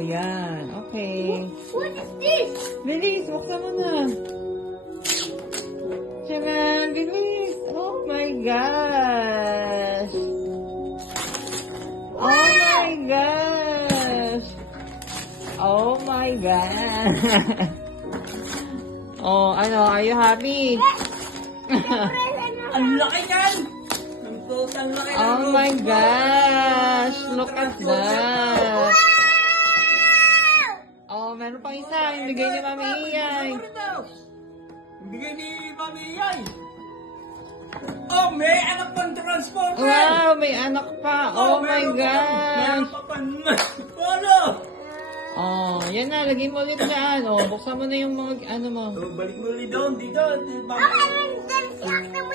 yan. Okay. What is this? Bilis, buksan mo na. Tara, bilis. Oh my gosh. Oh my gosh. Oh my gosh. Oh, ano, are you happy? Ang laki yan! Ang total laki ng Oh my gosh. Look at that. Oh, meron pang isa. Yung bigay ni Mami Iyay. Bigay ni Mami Iyay. Oh, may anak pang transformer! Wow, may anak pa. Oh my Meron gosh. pa pang polo! Oh, yan na. Lagay mo ulit dyan. Oh, buksan mo na yung mga, ano mo. So, balik mo ulit doon, dito. Okay, then